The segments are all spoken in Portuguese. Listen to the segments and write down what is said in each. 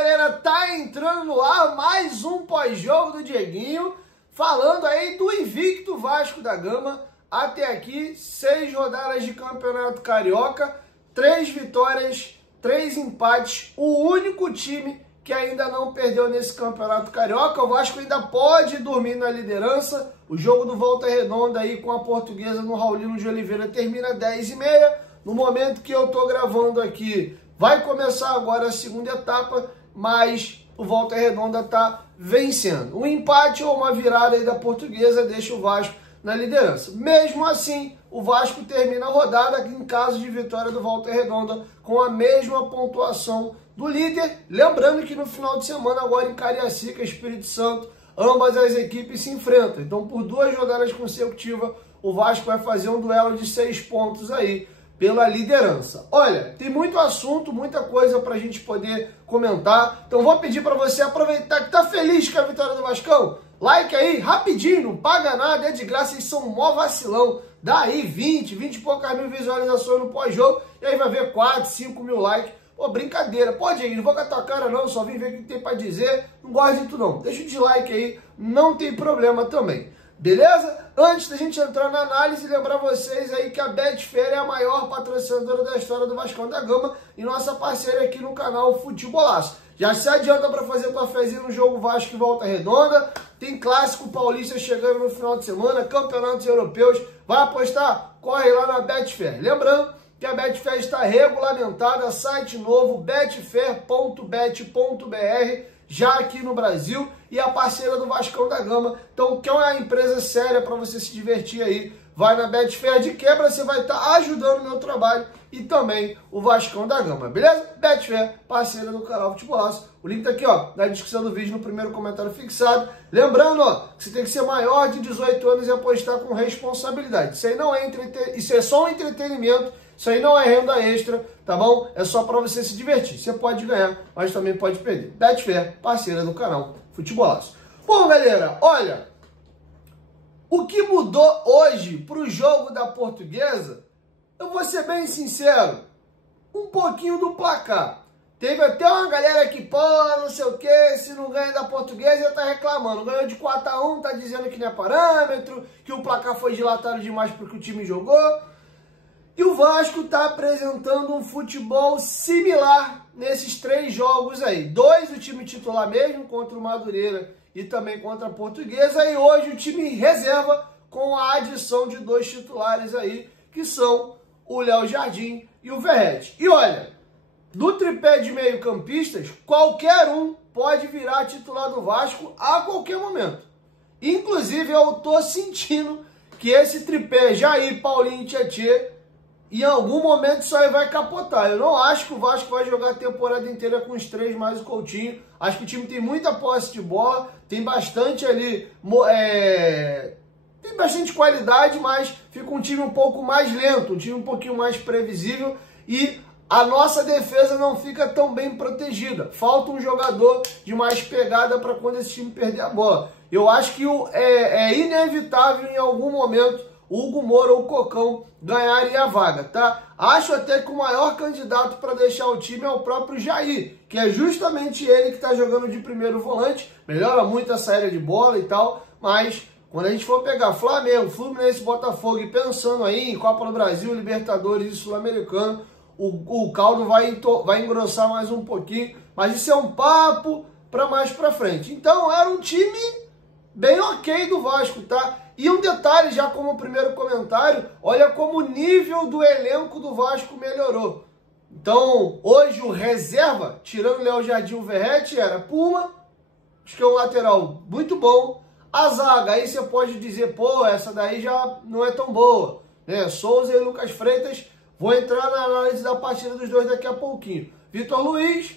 galera, tá entrando no ar mais um pós-jogo do Dieguinho, falando aí do invicto Vasco da Gama, até aqui 6 rodadas de Campeonato Carioca, 3 vitórias, 3 empates, o único time que ainda não perdeu nesse Campeonato Carioca. O Vasco ainda pode dormir na liderança, o jogo do Volta Redonda aí com a Portuguesa no Raulino de Oliveira termina 10h30, no momento que eu tô gravando aqui, vai começar agora a segunda etapa, mas o Volta Redonda está vencendo. Um empate ou uma virada aí da Portuguesa deixa o Vasco na liderança. Mesmo assim, o Vasco termina a rodada em caso de vitória do Volta Redonda com a mesma pontuação do líder. Lembrando que no final de semana, agora em Cariacica, Espírito Santo, ambas as equipes se enfrentam. Então, por 2 rodadas consecutivas, o Vasco vai fazer um duelo de 6 pontos aí pela liderança. Olha, tem muito assunto, muita coisa pra gente poder comentar. Então vou pedir pra você aproveitar que tá feliz com a vitória do Vascão. Like aí, rapidinho, não paga nada, é de graça, vocês são mó vacilão. Dá aí 20 e poucas mil visualizações no pós-jogo, e aí vai ver 4, 5 mil likes. Pô, brincadeira. Pô, Diego, não vou com a tua cara não, só vim ver o que tem pra dizer. Não gosto de tudo não. Deixa o dislike aí, não tem problema também. Beleza? Antes da gente entrar na análise, lembrar vocês aí que a Betfair é a maior patrocinadora da história do Vascão da Gama e nossa parceira aqui no canal Futebolaço. Já se adianta para fazer tua fezinha no jogo Vasco e Volta Redonda. Tem clássico paulista chegando no final de semana, campeonatos europeus. Vai apostar? Corre lá na Betfair. Lembrando que a Betfair está regulamentada, site novo, betfair.bet.br, já aqui no Brasil, e a parceira do Vascão da Gama. Então, que é uma empresa séria para você se divertir aí, vai na Betfair. De quebra, você vai estar ajudando o meu trabalho e também o Vascão da Gama, beleza? Betfair, parceira do canal Futebolaço. O link tá aqui, ó, na descrição do vídeo, no primeiro comentário fixado. Lembrando, ó, que você tem que ser maior de 18 anos e apostar com responsabilidade. Isso aí não é isso é só um entretenimento. Isso aí não é renda extra, tá bom? É só para você se divertir. Você pode ganhar, mas também pode perder. Betfair, parceira do canal Futebolaço. Bom, galera, olha, o que mudou hoje pro jogo da Portuguesa, eu vou ser bem sincero, um pouquinho do placar. Teve até uma galera que, pô, não sei o que, se não ganha da Portuguesa, tá reclamando. Ganhou de 4-1, tá dizendo que não é parâmetro, que o placar foi dilatado demais porque o time jogou. E o Vasco está apresentando um futebol similar nesses 3 jogos aí. 2 o time titular mesmo, contra o Madureira e também contra a Portuguesa. E hoje o time reserva com a adição de 2 titulares aí, que são o Léo Jardim e o Verratti. E olha, do tripé de meio-campistas, qualquer um pode virar titular do Vasco a qualquer momento. Inclusive, eu tô sentindo que esse tripé, Jair, Paulinho e Tietê, em algum momento isso aí vai capotar. Eu não acho que o Vasco vai jogar a temporada inteira com os 3 mais o Coutinho. Acho que o time tem muita posse de bola, tem bastante ali, tem bastante qualidade, mas fica um time um pouco mais lento, um time um pouquinho mais previsível e a nossa defesa não fica tão bem protegida. Falta um jogador de mais pegada para quando esse time perder a bola. Eu acho que é inevitável em algum momento o Hugo Moura ou o Cocão ganharem a vaga, tá? Acho até que o maior candidato para deixar o time é o próprio Jair, que é justamente ele que está jogando de primeiro volante, melhora muito a saída de bola e tal, mas quando a gente for pegar Flamengo, Fluminense, Botafogo e pensando aí em Copa do Brasil, Libertadores e Sul-Americano, o caldo vai engrossar mais um pouquinho, mas isso é um papo para mais para frente. Então era um time bem ok do Vasco, tá? E um detalhe, já como primeiro comentário, olha como o nível do elenco do Vasco melhorou. Então, hoje o reserva, tirando o Léo Jardim e o Verratti, era Puma, acho que é um lateral muito bom. A zaga, aí você pode dizer, pô, essa daí já não é tão boa, né? Souza e Lucas Freitas, vou entrar na análise da partida dos dois daqui a pouquinho. Vitor Luiz,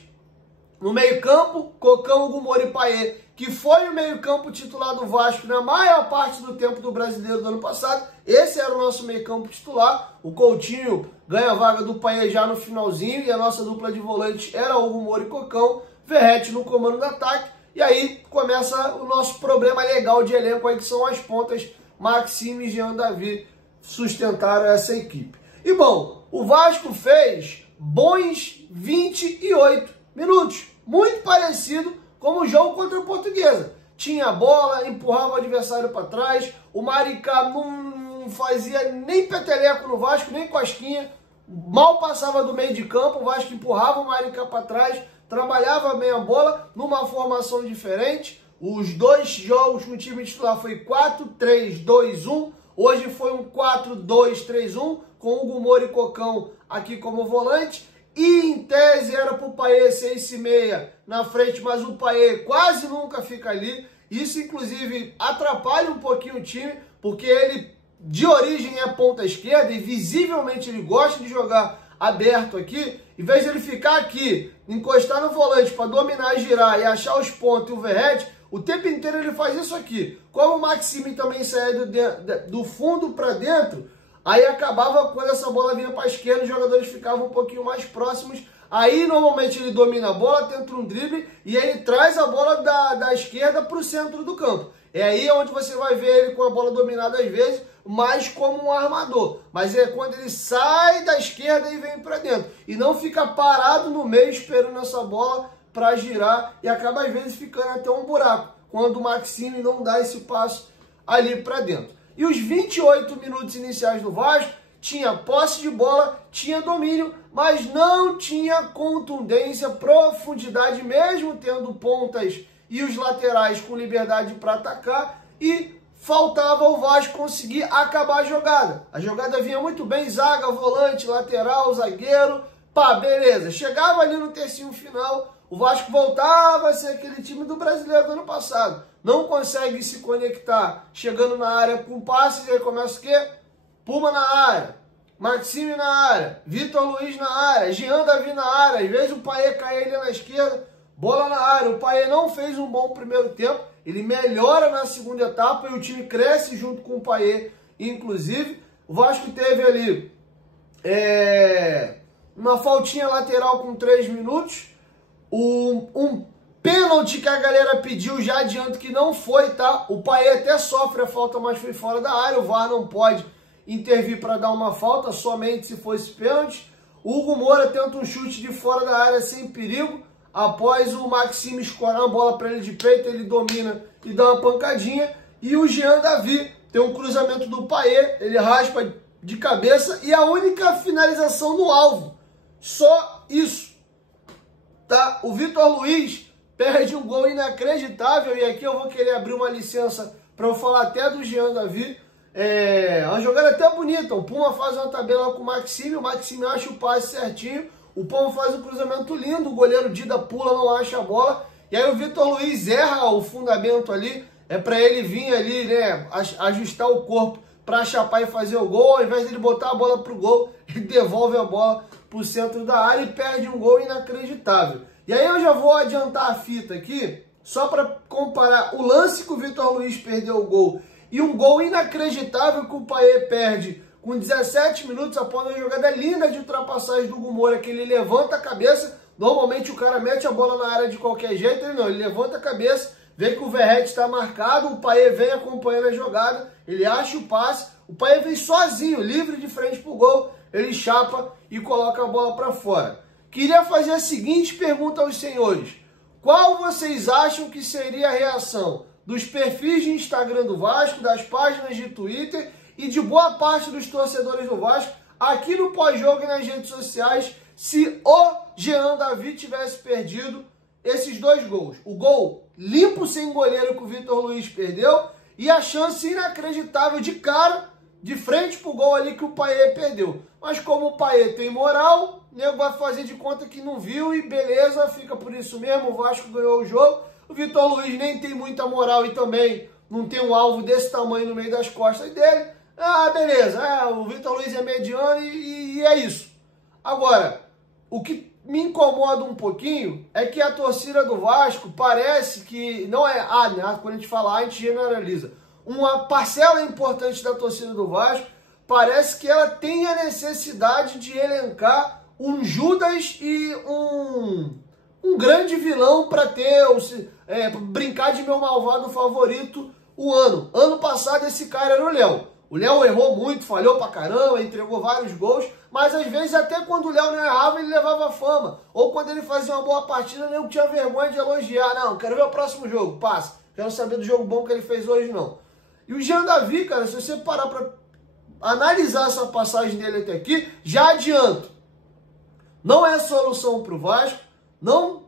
no meio-campo, Cocão, Hugo Moura e Payet, que foi o meio-campo titular do Vasco na maior parte do tempo do Brasileiro do ano passado. Esse era o nosso meio-campo titular. O Coutinho ganha a vaga do Payet já no finalzinho e a nossa dupla de volantes era Hugo Moura e Cocão. Verratti no comando do ataque. E aí começa o nosso problema legal de elenco aí, que são as pontas. Maxime e Jean Davi sustentaram essa equipe. E bom, o Vasco fez bons 28 minutos. muito parecido com o jogo contra a Portuguesa. Tinha a bola, empurrava o adversário para trás, o Maricá não fazia nem peteleco no Vasco, nem cosquinha, mal passava do meio de campo, o Vasco empurrava o Maricá para trás, trabalhava bem a bola, numa formação diferente. Os dois jogos com o time titular foi 4-3-2-1, hoje foi um 4-2-3-1, com o Hugo Moura e Cocão aqui como volante. E em tese era para o Payet ser esse meia na frente, mas o Payet quase nunca fica ali. Isso inclusive atrapalha um pouquinho o time, porque ele de origem é ponta esquerda e visivelmente ele gosta de jogar aberto aqui. Em vez de ele ficar aqui, encostar no volante para dominar, girar e achar os pontos e o Verratti, o tempo inteiro ele faz isso aqui. Como o Maxime também sai do fundo para dentro, aí acabava, quando essa bola vinha para a esquerda, os jogadores ficavam um pouquinho mais próximos. Aí normalmente ele domina a bola, tenta um drible e ele traz a bola da esquerda para o centro do campo. É aí onde você vai ver ele com a bola dominada às vezes, mais como um armador. Mas é quando ele sai da esquerda e vem para dentro. E não fica parado no meio esperando essa bola para girar e acaba às vezes ficando até um buraco, quando o Maxime não dá esse passo ali para dentro. E os 28 minutos iniciais do Vasco, tinha posse de bola, tinha domínio, mas não tinha contundência, profundidade, mesmo tendo pontas e os laterais com liberdade para atacar, e faltava o Vasco conseguir acabar a jogada. A jogada vinha muito bem, zaga, volante, lateral, zagueiro, pá, beleza. Chegava ali no tercinho final, o Vasco voltava a ser aquele time do Brasileiro do ano passado. Não consegue se conectar, chegando na área com passes, e aí começa o quê? Puma na área, Maxime na área, Vitor Luiz na área, Jean Davi na área. Às vezes o Payet cai ele na esquerda, bola na área. O Payet não fez um bom primeiro tempo, ele melhora na segunda etapa e o time cresce junto com o Payet. Inclusive, o Vasco teve ali uma faltinha lateral com 3 minutos, um pênalti que a galera pediu, já adianto que não foi, tá? O Payet até sofre a falta, mas foi fora da área. O VAR não pode intervir para dar uma falta, somente se fosse pênalti. O Hugo Moura tenta um chute de fora da área sem perigo. Após o Maxime escorar a bola para ele de peito, ele domina e dá uma pancadinha. E o Jean Davi tem um cruzamento do Payet, ele raspa de cabeça e a única finalização no alvo. Só isso. Tá? O Vitor Luiz perde um gol inacreditável, e aqui eu vou querer abrir uma licença para eu falar até do Jean Davi. Uma jogada até bonita, o Puma faz uma tabela com o Maxime acha o passe certinho, o Puma faz um cruzamento lindo, o goleiro Dida pula, não acha a bola, e aí o Vitor Luiz erra o fundamento ali, para ele vir ali, né, ajustar o corpo para chapar e fazer o gol. Ao invés de ele botar a bola pro gol, ele devolve a bola pro centro da área e perde um gol inacreditável. E aí eu já vou adiantar a fita aqui, só para comparar o lance que o Vitor Luiz perdeu o gol e um gol inacreditável que o Payet perde com 17 minutos após uma jogada linda de ultrapassagem do Hugo Moura, que ele levanta a cabeça. Normalmente o cara mete a bola na área de qualquer jeito, ele levanta a cabeça, vê que o Verratti está marcado, o Payet vem acompanhando a jogada, ele acha o passe, o Payet vem sozinho, livre de frente pro gol, ele chapa e coloca a bola para fora. Queria fazer a seguinte pergunta aos senhores: qual vocês acham que seria a reação dos perfis de Instagram do Vasco, das páginas de Twitter e de boa parte dos torcedores do Vasco aqui no pós-jogo e nas redes sociais, se o Jean Davi tivesse perdido esses 2 gols? O gol limpo sem goleiro que o Vitor Luiz perdeu e a chance inacreditável de cara, de frente pro gol ali que o Payet perdeu. Mas como o Payet tem moral, o nego vai fazer de conta que não viu e beleza, fica por isso mesmo, o Vasco ganhou o jogo. O Vitor Luiz nem tem muita moral e também não tem um alvo desse tamanho no meio das costas dele. Ah, beleza, o Vitor Luiz é mediano e é isso. Agora, o que me incomoda um pouquinho é que a torcida do Vasco parece que não é... quando a gente fala a gente generaliza. Uma parcela importante da torcida do Vasco parece que ela tem a necessidade de elencar um Judas e um grande vilão para ter, brincar de meu malvado favorito o ano. Ano passado esse cara era o Léo. O Léo errou muito, falhou pra caramba, entregou vários gols, mas às vezes até quando o Léo não errava, ele levava fama. Ou quando ele fazia uma boa partida, nem tinha vergonha de elogiar. Não, quero ver o próximo jogo, passa. Quero saber do jogo bom que ele fez hoje, não. E o Jean David, cara, se você parar pra analisar essa passagem dele até aqui, já adianto. Não é solução pro Vasco,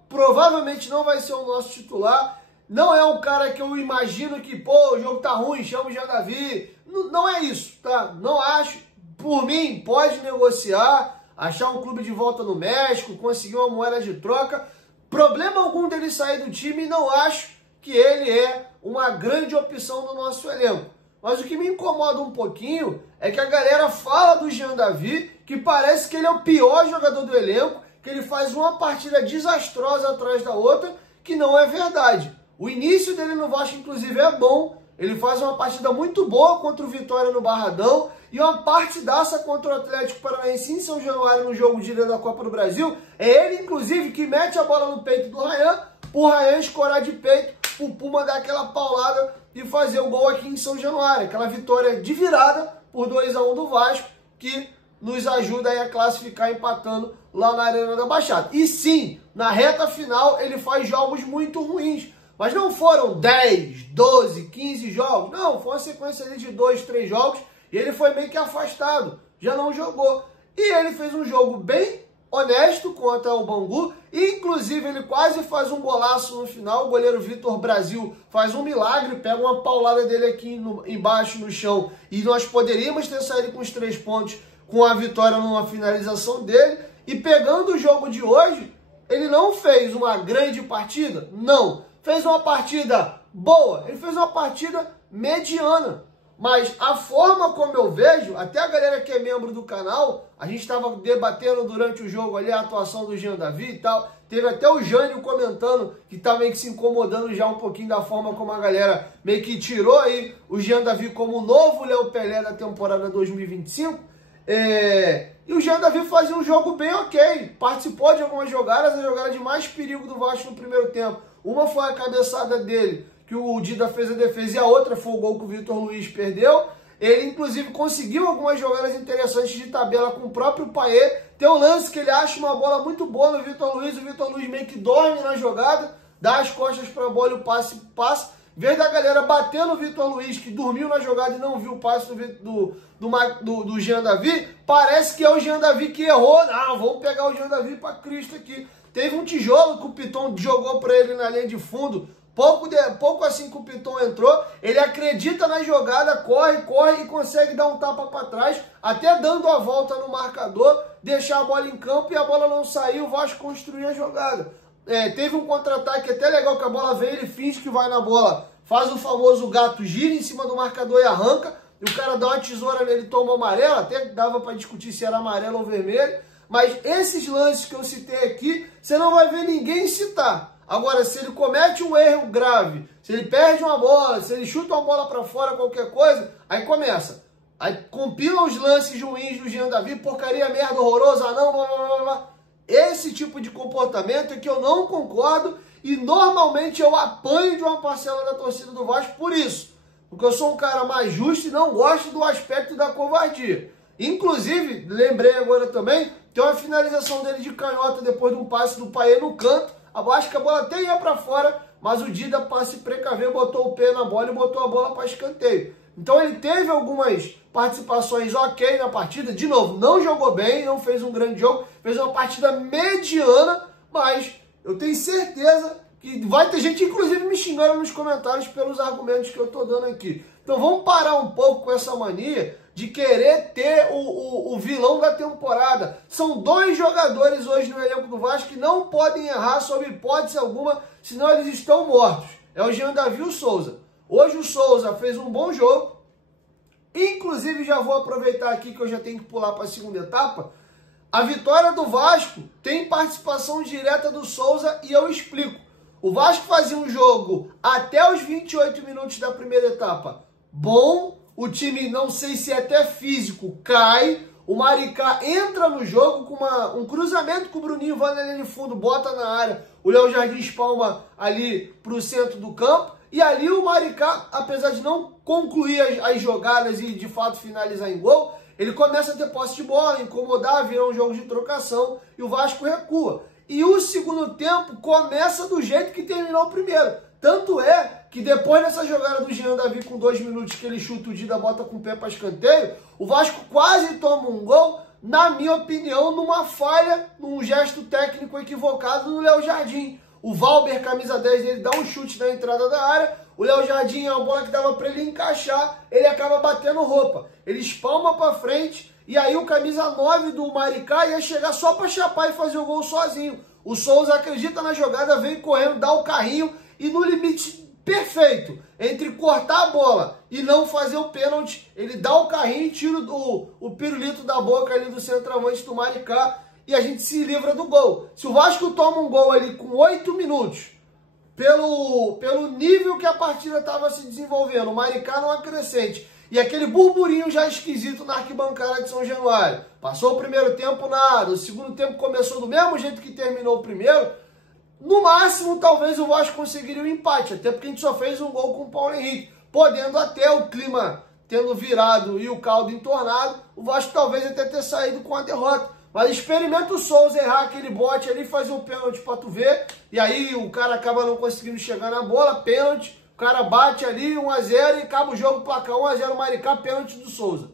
provavelmente não vai ser o nosso titular. Não é um cara que eu imagino que, pô, o jogo tá ruim, chama o Jean David. Não é isso, tá? Não acho. Por mim, pode negociar, achar um clube de volta no México, conseguir uma moeda de troca. Problema algum dele sair do time, não acho que ele é uma grande opção no nosso elenco. Mas o que me incomoda um pouquinho é que a galera fala do Jean David, que parece que ele é o pior jogador do elenco, que ele faz uma partida desastrosa atrás da outra, que não é verdade. O início dele no Vasco, inclusive, é bom. Ele faz uma partida muito boa contra o Vitória no Barradão e uma partidaça contra o Atlético Paranaense em São Januário no jogo de ida da Copa do Brasil. É ele, inclusive, que mete a bola no peito do Rayan, pro Rayan escorar de peito, pro Puma dar aquela paulada e fazer o gol aqui em São Januário. Aquela vitória de virada por 2-1 do Vasco, que nos ajuda aí a classificar empatando lá na Arena da Baixada. E sim, na reta final ele faz jogos muito ruins. Mas não foram 10, 12, 15 jogos. Não, foi uma sequência ali de 2, 3 jogos. E ele foi meio que afastado. Já não jogou. E ele fez um jogo bem honesto contra o Bangu. E, inclusive, ele quase faz um golaço no final. O goleiro Vitor Brasil faz um milagre. Pega uma paulada dele aqui embaixo no chão. E nós poderíamos ter saído com os 3 pontos com a vitória numa finalização dele. E pegando o jogo de hoje, ele não fez uma grande partida. Não. Fez uma partida boa, ele fez uma partida mediana. Mas a forma como eu vejo, até a galera que é membro do canal, a gente estava debatendo durante o jogo ali a atuação do Jean David e tal. Teve até o Jânio comentando que tá meio que se incomodando já um pouquinho da forma como a galera meio que tirou aí o Jean David como o novo Léo Pelé da temporada 2025. E o Jean David fazia um jogo bem ok. Participou de algumas jogadas, a jogada de mais perigo do Vasco no primeiro tempo. Uma foi a cabeçada dele, que o Dida fez a defesa, e a outra foi o gol que o Vitor Luiz perdeu. Ele, inclusive, conseguiu algumas jogadas interessantes de tabela com o próprio Payet. Tem um lance que ele acha uma bola muito boa no Vitor Luiz. O Vitor Luiz meio que dorme na jogada, dá as costas para a bola e o passe passa. Em vez da galera bater no Vitor Luiz, que dormiu na jogada e não viu o passe do Jean David, parece que é o Jean David que errou. Não, vamos pegar o Jean David para Cristo aqui. Teve um tijolo que o Piton jogou para ele na linha de fundo. Pouco assim que o Piton entrou, ele acredita na jogada, corre e consegue dar um tapa para trás, até dando a volta no marcador, deixar a bola em campo e a bola não saiu, o Vasco construir a jogada. Teve um contra-ataque até legal, que a bola vem, ele finge que vai na bola, faz o famoso gato, gira em cima do marcador e arranca, e o cara dá uma tesoura nele, toma amarelo, até dava para discutir se era amarelo ou vermelho. Mas esses lances que eu citei aqui, você não vai ver ninguém citar. Agora, se ele comete um erro grave, se ele perde uma bola, se ele chuta uma bola para fora, qualquer coisa, aí começa. Aí compila os lances ruins do Jean David, porcaria, merda, horrorosa, não, blá, blá, blá, blá. Esse tipo de comportamento é que eu não concordo e normalmente eu apanho de uma parcela da torcida do Vasco por isso. Porque eu sou um cara mais justo e não gosto do aspecto da covardia. Inclusive, lembrei agora também, tem uma finalização dele de canhota depois de um passe do Payet no canto. Acho que a bola até ia para fora, mas o Dida, para se precaver, botou o pé na bola e botou a bola para escanteio. Então ele teve algumas participações ok na partida. De novo, não jogou bem, não fez um grande jogo, fez uma partida mediana, mas eu tenho certeza que vai ter gente, inclusive, me xingando nos comentários pelos argumentos que eu estou dando aqui. Então vamos parar um pouco com essa mania de querer ter o vilão da temporada. São 2 jogadores hoje no elenco do Vasco que não podem errar sob hipótese alguma, senão eles estão mortos. É o Jean David e o Souza. Hoje o Souza fez um bom jogo. Inclusive, já vou aproveitar aqui que eu já tenho que pular para a segunda etapa. A vitória do Vasco tem participação direta do Souza e eu explico. O Vasco fazia um jogo até os 28 minutos da primeira etapa bom. O time, não sei se é até físico, cai. O Maricá entra no jogo com um cruzamento que o Bruninho vai na linha de fundo, bota na área. O Léo Jardim espalma ali para o centro do campo. E ali o Maricá, apesar de não concluir as jogadas e de fato finalizar em gol, ele começa a ter posse de bola, incomodar, virar um jogo de trocação e o Vasco recua. E o segundo tempo começa do jeito que terminou o primeiro. Tanto é que depois dessa jogada do Jean Davi com 2 minutos que ele chuta o Dida, bota com o pé para escanteio, o Vasco quase toma um gol, na minha opinião, numa falha, num gesto técnico equivocado do Léo Jardim. O Valber, camisa 10 dele, dá um chute na entrada da área, o Léo Jardim é uma bola que dava para ele encaixar, ele acaba batendo roupa. Ele espalma para frente e aí o camisa 9 do Maricá ia chegar só para chapar e fazer o gol sozinho. O Souza acredita na jogada, vem correndo, dá o carrinho e no limite perfeito entre cortar a bola e não fazer o pênalti, ele dá o carrinho e tira o pirulito da boca ali do centroavante do Maricá e a gente se livra do gol. Se o Vasco toma um gol ali com 8 minutos, pelo nível que a partida estava se desenvolvendo, o Maricá numa crescente, e aquele burburinho já esquisito na arquibancada de São Januário. Passou o primeiro tempo, nada. O segundo tempo começou do mesmo jeito que terminou o primeiro. No máximo, talvez o Vasco conseguiria um empate, até porque a gente só fez um gol com o Paulo Henrique. Podendo até o clima tendo virado e o caldo entornado, o Vasco talvez até ter saído com a derrota. Mas experimenta o Souza errar aquele bote ali, fazer um pênalti pra tu ver. E aí o cara acaba não conseguindo chegar na bola, pênalti. O cara bate ali, 1 a 0 e acaba o jogo, placar 1 a 0 Maricá, pênalti do Souza.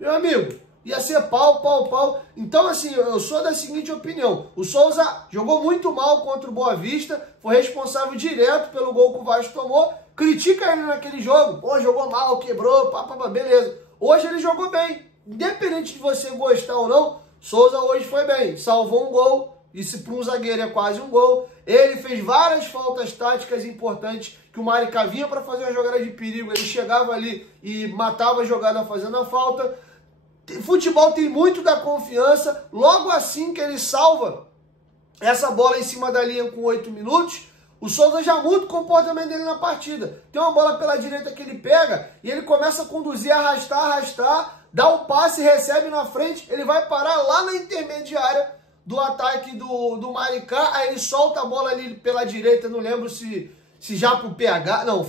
Meu amigo, ia ser pau, pau, pau. Então, assim, eu sou da seguinte opinião. O Souza jogou muito mal contra o Boa Vista, foi responsável direto pelo gol que o Vasco tomou. Critica ele naquele jogo. Pô, jogou mal, quebrou, papapá, beleza. Hoje ele jogou bem. Independente de você gostar ou não, Souza hoje foi bem. Salvou um gol. Isso para um zagueiro é quase um gol. Ele fez várias faltas táticas importantes que o Maricá vinha para fazer uma jogada de perigo. Ele chegava ali e matava a jogada fazendo a falta. Futebol tem muito da confiança. Logo assim que ele salva essa bola em cima da linha com 8 minutos, o Souza já muda o comportamento dele na partida. Tem uma bola pela direita que ele pega e ele começa a conduzir, arrastar, dá o passe, recebe na frente, ele vai parar lá na intermediária do ataque do Maricá, aí ele solta a bola ali pela direita, não lembro se já pro PH, não,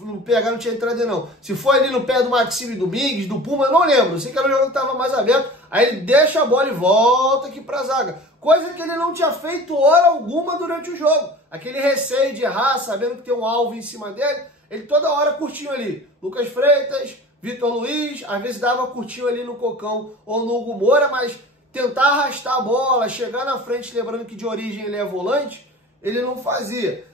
no PH não tinha entrada não, se foi ali no pé do Maxime Domingues, do Puma, eu não lembro, sei que era um jogo que estava mais aberto, aí ele deixa a bola e volta aqui pra zaga, coisa que ele não tinha feito hora alguma durante o jogo, aquele receio de errar, sabendo que tem um alvo em cima dele, ele toda hora curtinho ali, Lucas Freitas, Vitor Luiz, às vezes dava curtinho ali no Cocão ou no Hugo Moura, mas tentar arrastar a bola, chegar na frente, lembrando que de origem ele é volante, ele não fazia.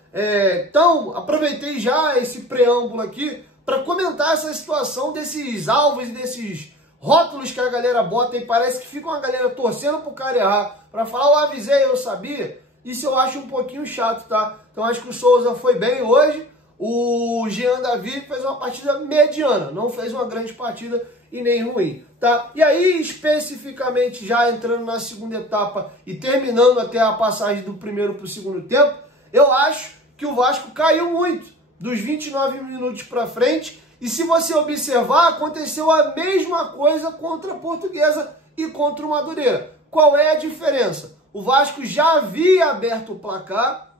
Então, aproveitei já esse preâmbulo aqui para comentar essa situação desses alvos e desses rótulos que a galera bota e parece que fica uma galera torcendo pro cara errar, para falar, eu avisei, eu sabia. Isso eu acho um pouquinho chato, tá? Então acho que o Souza foi bem hoje, o Jean Davi fez uma partida mediana, não fez uma grande partida e nem ruim, tá? E aí, especificamente, já entrando na segunda etapa e terminando até a passagem do primeiro para o segundo tempo, eu acho que o Vasco caiu muito dos 29 minutos para frente e se você observar, aconteceu a mesma coisa contra a Portuguesa e contra o Madureira. Qual é a diferença? O Vasco já havia aberto o placar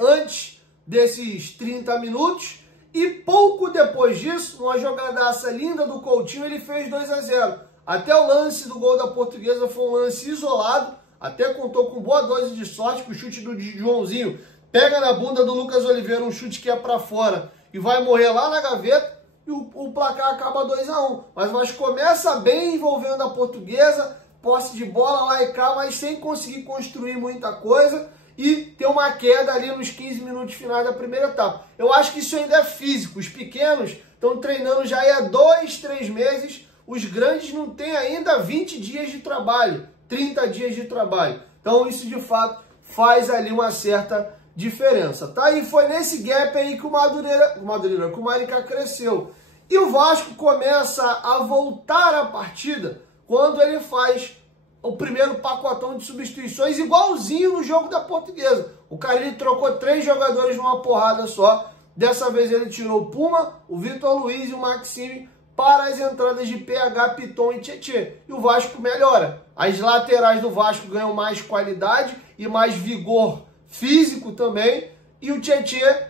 antes desses 30 minutos e pouco depois disso, numa jogadaça linda do Coutinho, ele fez 2 a 0. Até o lance do gol da Portuguesa foi um lance isolado, até contou com boa dose de sorte, que o chute do Joãozinho pega na bunda do Lucas Oliveira, um chute que é para fora e vai morrer lá na gaveta, e o placar acaba 2 a 1. Mas o Vasco começa bem envolvendo a Portuguesa, posse de bola lá e cá, mas sem conseguir construir muita coisa, e ter uma queda ali nos 15 minutos finais da primeira etapa. Eu acho que isso ainda é físico. Os pequenos estão treinando já há 2, 3 meses. Os grandes não têm ainda 20 dias de trabalho, 30 dias de trabalho. Então isso de fato faz ali uma certa diferença, tá? E foi nesse gap aí que o Maricá cresceu. E o Vasco começa a voltar a partida quando ele faz o primeiro pacotão de substituições, igualzinho no jogo da Portuguesa. O Carille trocou 3 jogadores numa porrada só. Dessa vez ele tirou o Puma, o Vitor Luiz e o Maxime para as entradas de PH, Piton e Tietê. E o Vasco melhora. As laterais do Vasco ganham mais qualidade e mais vigor físico também. E o Tietê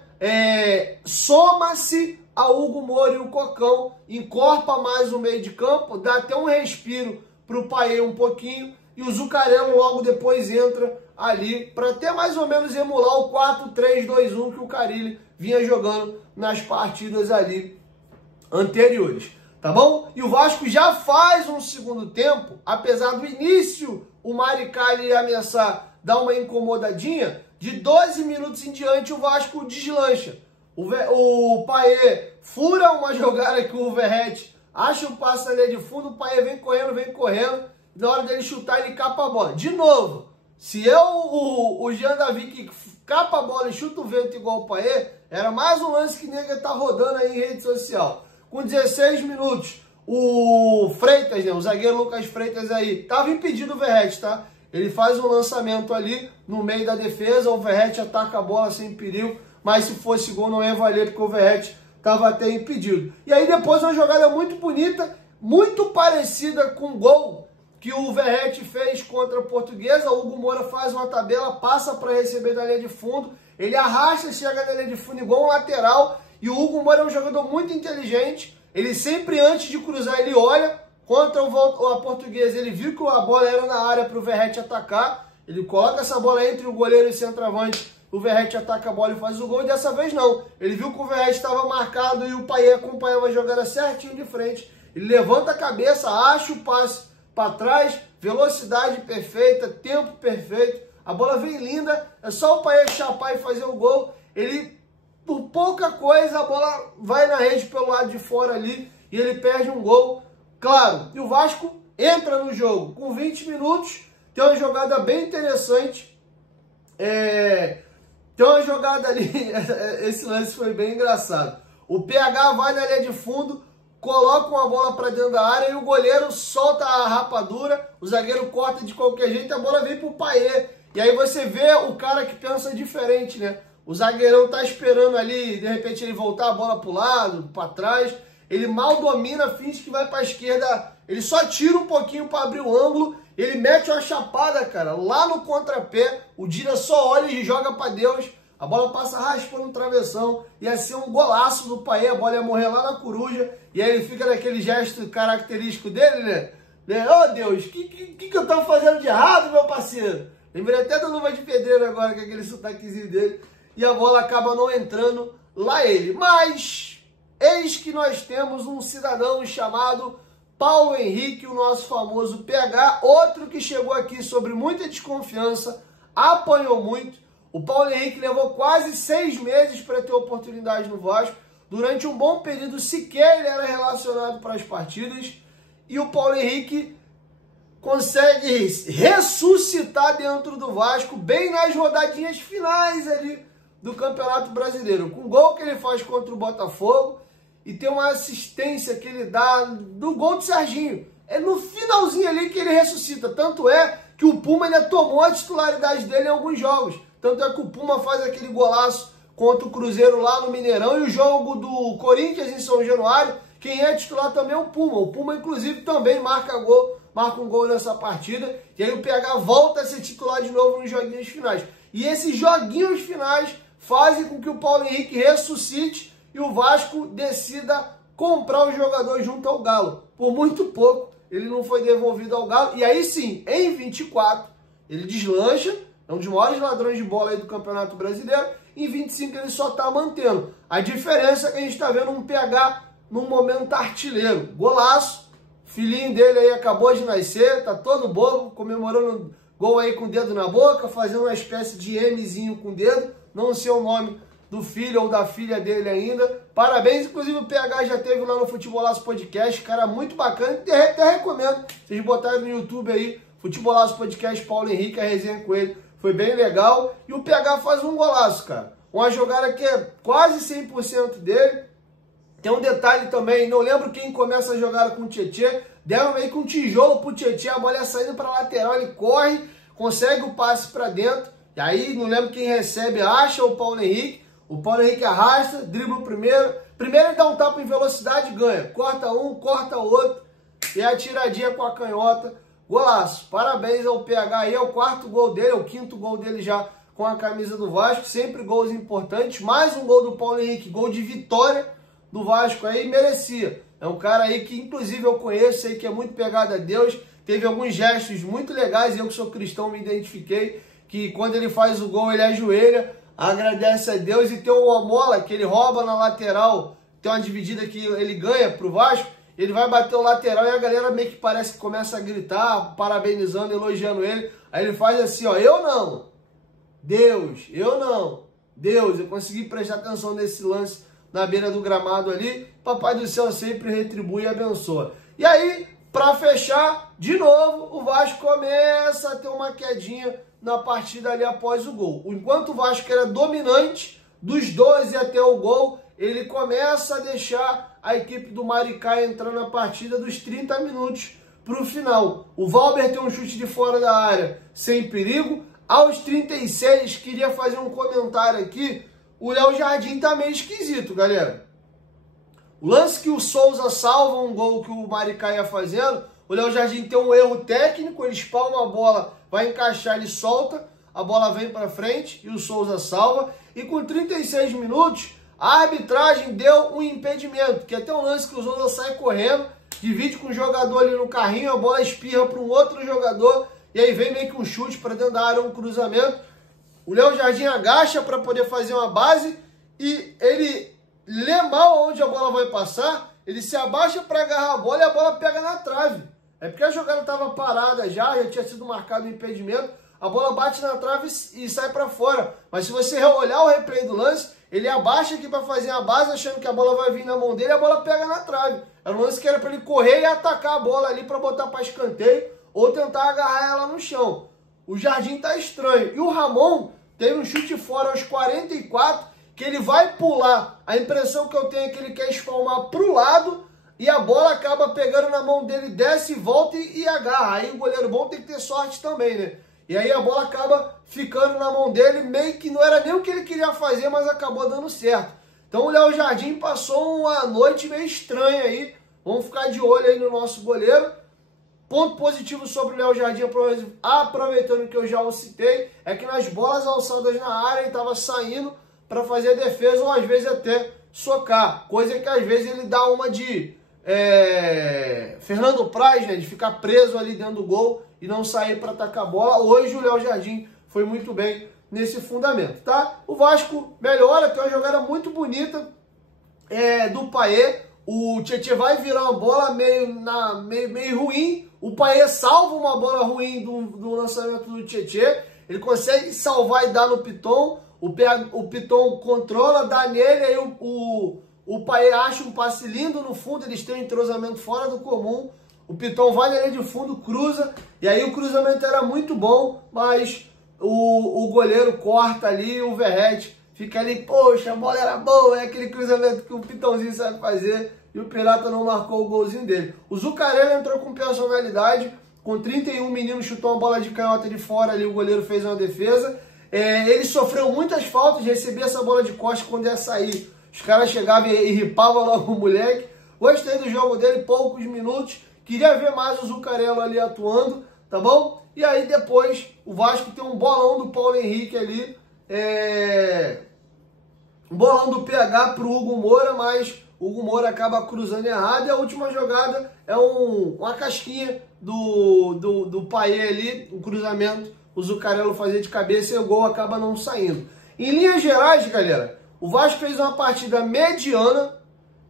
soma-se a Hugo Moura e o Cocão, encorpa mais o meio de campo, dá até um respiro para o Payet um pouquinho, e o Zuccarello logo depois entra ali para até mais ou menos emular o 4-3-2-1 que o Carille vinha jogando nas partidas ali anteriores, tá bom? E o Vasco já faz um segundo tempo, apesar do início o Maricá ia ameaçar dar uma incomodadinha, de 12 minutos em diante o Vasco deslancha. O Payet fura uma jogada que o Verratti acha um passe na linha de fundo, o Payet vem correndo, e na hora dele chutar ele capa a bola. De novo, se o Jean Davi que capa a bola e chuta o vento igual o Payet, era mais um lance que nega tá rodando aí em rede social. Com 16 minutos, o Freitas, né, o zagueiro Lucas Freitas aí, tava impedido o Verratti, tá? Ele faz um lançamento ali no meio da defesa, o Verratti ataca a bola sem perigo, mas se fosse gol não ia valer porque o Verratti estava até impedido. E aí depois uma jogada muito bonita, muito parecida com o gol que o Verratti fez contra a Portuguesa. O Hugo Moura faz uma tabela, passa para receber da linha de fundo, ele arrasta, chega na linha de fundo igual um lateral, e o Hugo Moura é um jogador muito inteligente, ele sempre antes de cruzar ele olha. Contra a Portuguesa, ele viu que a bola era na área para o Verratti atacar, ele coloca essa bola entre o goleiro e o centroavante, o Verratti ataca a bola e faz o gol, e dessa vez não. Ele viu que o Verratti estava marcado e o Payet acompanhava a jogada certinho de frente, ele levanta a cabeça, acha o passe para trás, velocidade perfeita, tempo perfeito, a bola vem linda, é só o Payet chapar e fazer o gol, ele, por pouca coisa, a bola vai na rede pelo lado de fora ali, e ele perde um gol. Claro, e o Vasco entra no jogo com 20 minutos, tem uma jogada bem interessante, tem uma jogada ali, esse lance foi bem engraçado. O PH vai na linha de fundo, coloca uma bola para dentro da área e o goleiro solta a rapadura, o zagueiro corta de qualquer jeito e a bola vem pro Payet. E aí você vê o cara que pensa diferente, né? O zagueirão tá esperando ali, de repente ele voltar a bola pro lado, para trás. Ele mal domina, finge que vai para a esquerda, ele só tira um pouquinho para abrir o ângulo, ele mete uma chapada, cara, lá no contrapé, o Dida só olha e joga para Deus, a bola passa raspando no travessão, ia ser um golaço do Payet, a bola ia morrer lá na coruja, e aí ele fica naquele gesto característico dele, né? Oh Deus, o que eu tô fazendo de errado, meu parceiro? Lembrei até da Luva de Pedreiro agora, com aquele sotaquezinho dele, e a bola acaba não entrando lá ele, mas... Eis que nós temos um cidadão chamado Paulo Henrique, o nosso famoso PH, outro que chegou aqui sobre muita desconfiança, apanhou muito. O Paulo Henrique levou quase 6 meses para ter oportunidade no Vasco. Durante um bom período sequer ele era relacionado para as partidas. E o Paulo Henrique consegue ressuscitar dentro do Vasco, bem nas rodadinhas finais ali do Campeonato Brasileiro. Com o gol que ele faz contra o Botafogo, e tem uma assistência que ele dá do gol do Serginho. É no finalzinho ali que ele ressuscita. Tanto é que o Puma ainda tomou a titularidade dele em alguns jogos. Tanto é que o Puma faz aquele golaço contra o Cruzeiro lá no Mineirão. E o jogo do Corinthians em São Januário, quem é titular também é o Puma. O Puma, inclusive, também marca um gol nessa partida. E aí o PH volta a ser titular de novo nos joguinhos finais. E esses joguinhos finais fazem com que o Paulo Henrique ressuscite e o Vasco decida comprar o jogador junto ao Galo. Por muito pouco, ele não foi devolvido ao Galo. E aí sim, em 24, ele deslancha. É um dos maiores ladrões de bola aí do Campeonato Brasileiro. Em 25, ele só está mantendo. A diferença é que a gente está vendo um PH num momento artilheiro. Golaço. Filhinho dele aí acabou de nascer. Tá todo bobo, comemorando gol aí com o dedo na boca. Fazendo uma espécie de Mzinho com o dedo. Não sei o nome do filho ou da filha dele ainda. Parabéns, inclusive o PH já teve lá no Futebolaço Podcast, cara muito bacana, até recomendo, vocês botarem no YouTube aí, Futebolaço Podcast, Paulo Henrique, a resenha com ele, foi bem legal, e o PH faz um golaço, cara, uma jogada que é quase 100% dele. Tem um detalhe também, não lembro quem começa a jogada com o Tietê, deram meio com um tijolo pro Tietê, a bola ia saindo para lateral, ele corre, consegue o passe para dentro, e aí não lembro quem recebe, acha o Paulo Henrique arrasta, dribla o primeiro ele dá um tapa em velocidade e ganha, corta um, corta o outro, e a tiradinha com a canhota, golaço. Parabéns ao PH aí, é o 4º gol dele, é o 5º gol dele já com a camisa do Vasco, sempre gols importantes. Mais um gol do Paulo Henrique, gol de vitória do Vasco aí, merecia. É um cara aí que inclusive eu conheço, sei que é muito pegado a Deus, teve alguns gestos muito legais, eu que sou cristão me identifiquei, que quando ele faz o gol ele ajoelha, agradece a Deus, e tem uma bola que ele rouba na lateral, tem uma dividida que ele ganha pro Vasco, ele vai bater o lateral e a galera meio que parece que começa a gritar, parabenizando, elogiando ele, aí ele faz assim, ó, eu não, Deus, eu não, Deus, eu consegui prestar atenção nesse lance na beira do gramado ali, Papai do Céu sempre retribui e abençoa. E aí, para fechar, de novo, o Vasco começa a ter uma quedinha na partida ali após o gol. Enquanto o Vasco era dominante, dos 12 até o gol, ele começa a deixar a equipe do Maricá entrar na partida dos 30 minutos para o final. O Valber tem um chute de fora da área sem perigo. Aos 36, queria fazer um comentário aqui, o Léo Jardim tá meio esquisito, galera. O lance que o Souza salva um gol que o Maricá ia fazendo, o Léo Jardim tem um erro técnico, ele espalma a bola, vai encaixar, ele solta, a bola vem para frente e o Souza salva. E com 36 minutos, a arbitragem deu um impedimento, que é até um lance que o Souza sai correndo, divide com o jogador ali no carrinho, a bola espirra para um outro jogador, e aí vem meio que um chute para dentro da área, um cruzamento. O Léo Jardim agacha para poder fazer uma base e ele lê mal onde a bola vai passar, ele se abaixa para agarrar a bola e a bola pega na trave. É porque a jogada estava parada já tinha sido marcado o impedimento, a bola bate na trave e sai para fora. Mas se você olhar o replay do lance, ele abaixa aqui para fazer a base, achando que a bola vai vir na mão dele e a bola pega na trave. Era um lance que era para ele correr e atacar a bola ali para botar para escanteio ou tentar agarrar ela no chão. O Jardim tá estranho. E o Ramon teve um chute fora aos 44, que ele vai pular. A impressão que eu tenho é que ele quer espalmar pro lado e a bola acaba pegando na mão dele, desce, volta e agarra. Aí o goleiro bom tem que ter sorte também, né? E aí a bola acaba ficando na mão dele, meio que não era nem o que ele queria fazer, mas acabou dando certo. Então o Léo Jardim passou uma noite meio estranha aí. Vamos ficar de olho aí no nosso goleiro. Ponto positivo sobre o Léo Jardim, aproveitando que eu já o citei, é que nas bolas alçadas na área ele estava saindo para fazer a defesa ou às vezes até socar. Coisa que às vezes ele dá uma de Fernando Praz, né, de ficar preso ali dentro do gol e não sair para atacar a bola. Hoje o Léo Jardim foi muito bem nesse fundamento, tá? O Vasco melhora, tem uma jogada muito bonita do Payet. O Tietê vai virar uma bola meio ruim. O Payet salva uma bola ruim do lançamento do Tietê. Ele consegue salvar e dar no Piton. O Piton controla, dá nele. Aí o Payet acha um passe lindo no fundo. Eles têm um entrosamento fora do comum. O Piton vai na linha de fundo, cruza. E aí o cruzamento era muito bom. Mas o goleiro corta ali. O Verratti fica ali. Poxa, a bola era boa. É aquele cruzamento que o Pitonzinho sabe fazer. E o Pirata não marcou o golzinho dele. O Zuccarelli entrou com personalidade. Com 31 meninos, chutou uma bola de canhota de fora ali. O goleiro fez uma defesa. Ele sofreu muitas faltas. Recebia essa bola de costas quando ia sair. Os caras chegavam e ripavam logo o moleque. Gostei do jogo dele, poucos minutos. Queria ver mais o Zuccarelli ali atuando, tá bom? E aí depois o Vasco tem um bolão do Paulo Henrique ali. Um bolão do PH pro Hugo Moura, mas o Hugo Moura acaba cruzando errado. E a última jogada é uma casquinha do Payet ali, um cruzamento. O Zuccarelli fazia de cabeça e o gol acaba não saindo. Em linhas gerais, galera, o Vasco fez uma partida mediana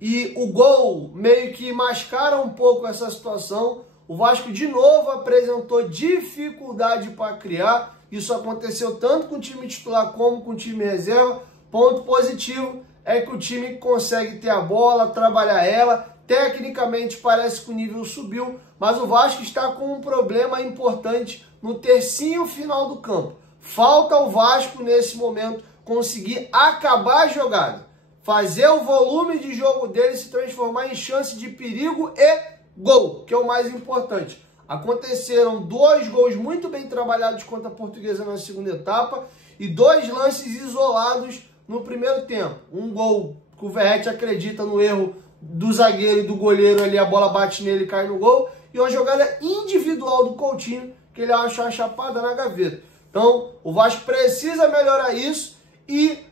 e o gol meio que mascara um pouco essa situação. O Vasco de novo apresentou dificuldade para criar. Isso aconteceu tanto com o time titular como com o time reserva. Ponto positivo é que o time consegue ter a bola, trabalhar ela. Tecnicamente parece que o nível subiu, mas o Vasco está com um problema importante no tercinho final do campo. Falta o Vasco nesse momento conseguir acabar a jogada, fazer o volume de jogo dele se transformar em chance de perigo e gol, que é o mais importante. Aconteceram 2 gols muito bem trabalhados contra a Portuguesa na segunda etapa e 2 lances isolados no primeiro tempo. Um gol que o Verratti acredita no erro do zagueiro e do goleiro ali, a bola bate nele e cai no gol. E uma jogada individual do Coutinho, que ele acha uma chapada na gaveta. Então, o Vasco precisa melhorar isso e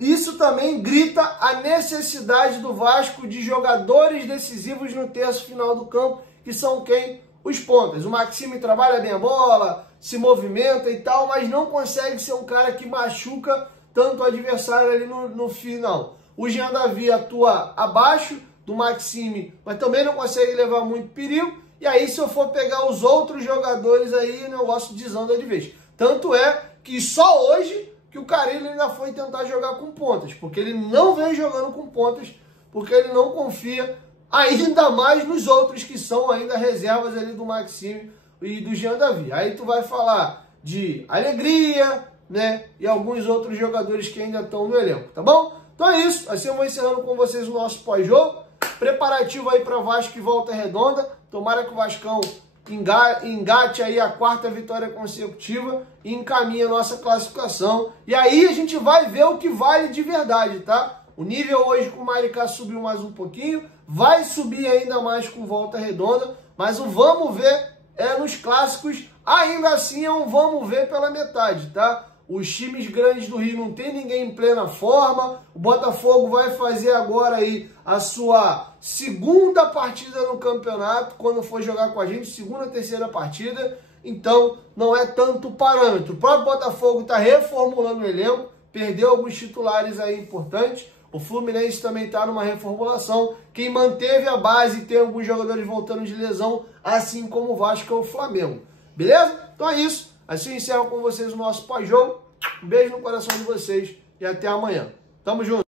isso também grita a necessidade do Vasco de jogadores decisivos no terço final do campo, que são quem? Os pontas. O Maxime trabalha bem a bola, se movimenta e tal, mas não consegue ser um cara que machuca tanto o adversário ali no final. O Jean Davi atua abaixo do Maxime, mas também não consegue levar muito perigo. E aí, se eu for pegar os outros jogadores aí, o negócio desanda de vez. Tanto é que só hoje que o Carille ainda foi tentar jogar com pontas, porque ele não vem jogando com pontas, porque ele não confia ainda mais nos outros que são ainda reservas ali do Maxime e do Jean Davi. Aí tu vai falar de Alegria, né, e alguns outros jogadores que ainda estão no elenco, tá bom? Então é isso, assim eu vou encerrando com vocês o nosso pós-jogo, preparativo aí para Vasco e Volta Redonda, tomara que o Vascão engate aí a 4ª vitória consecutiva e encaminhe a nossa classificação. E aí a gente vai ver o que vale de verdade, tá? O nível hoje com o Maricá subiu mais um pouquinho, vai subir ainda mais com Volta Redonda, mas o vamos ver nos clássicos, ainda assim é um vamos ver pela metade, tá? Os times grandes do Rio não tem ninguém em plena forma. O Botafogo vai fazer agora aí a sua 2ª partida no campeonato, quando for jogar com a gente, 2ª, 3ª partida. Então, não é tanto parâmetro. O próprio Botafogo está reformulando o elenco, perdeu alguns titulares aí importantes. O Fluminense também está numa reformulação. Quem manteve a base tem alguns jogadores voltando de lesão, assim como o Vasco e o Flamengo. Beleza? Então é isso. Assim eu encerro com vocês o nosso pós-jogo. Um beijo no coração de vocês e até amanhã. Tamo junto.